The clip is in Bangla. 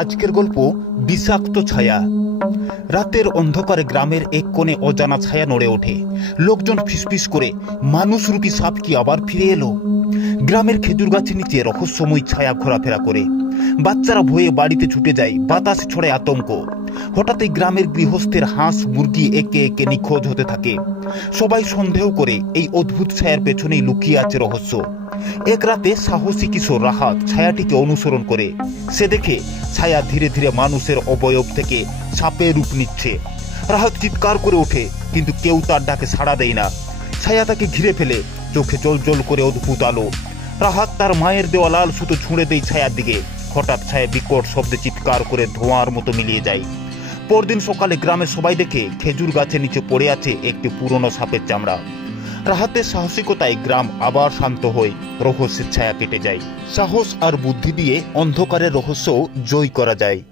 আজকের গল্প বিষাক্ত ছায়া। রাতের অন্ধকারে গ্রামের এক কোণে অজানা ছায়া নড়ে ওঠে। লোকজন ফিসফিস করে, মানুষরূপী সাপ কি আবার ফিরে এলো? গ্রামের খেজুর গাছের নিচে রহস্যময় ছায়া ঘোরাফেরা করে। বাচ্চারা ভয়ে বাড়িতে ছুটে যায়, বাতাসে ছড়ায় আতঙ্ক। হঠাৎই গ্রামের গৃহস্থের হাঁস মুরগি একে একে নিখোঁজ হতে থাকে। সবাই সন্দেহ করে এই অদ্ভুত ছায়ার পেছনেই লুকিয়ে আছে রহস্য। এক রাতে সাহসী কিশোর রাহাত ছায়াটিকে অনুসরণ করে। সে দেখে ছায়া ধীরে ধীরে মানুষের অবয়ব থেকে সাপের রূপ নিচ্ছে। রাহাত চিৎকার করে ওঠে, কিন্তু কেউ তার ডাকে সাড়া দেয় না। ছায়া তাকে ঘিরে ফেলে, চোখে জল জল করে অদ্ভুত আলো। রাহাত তার মায়ের দেওয়া লাল সুতো ছুঁড়ে দেয় ছায়ার দিকে। হঠাৎ ছায়া বিকট শব্দে চিৎকার করে ধোঁয়ার মতো মিলিয়ে যায়। পরদিন সকালে গ্রামের সবাই দেখে খেজুর গাছের নিচে পড়ে আছে একটি পুরনো সাপের চামড়া। রাহাতের সাহসিকতায় গ্রাম আবার শান্ত হয়ে রহস্যের ছায়া কেটে যায়। সাহস আর বুদ্ধি দিয়ে অন্ধকারের রহস্য জয় করা যায়।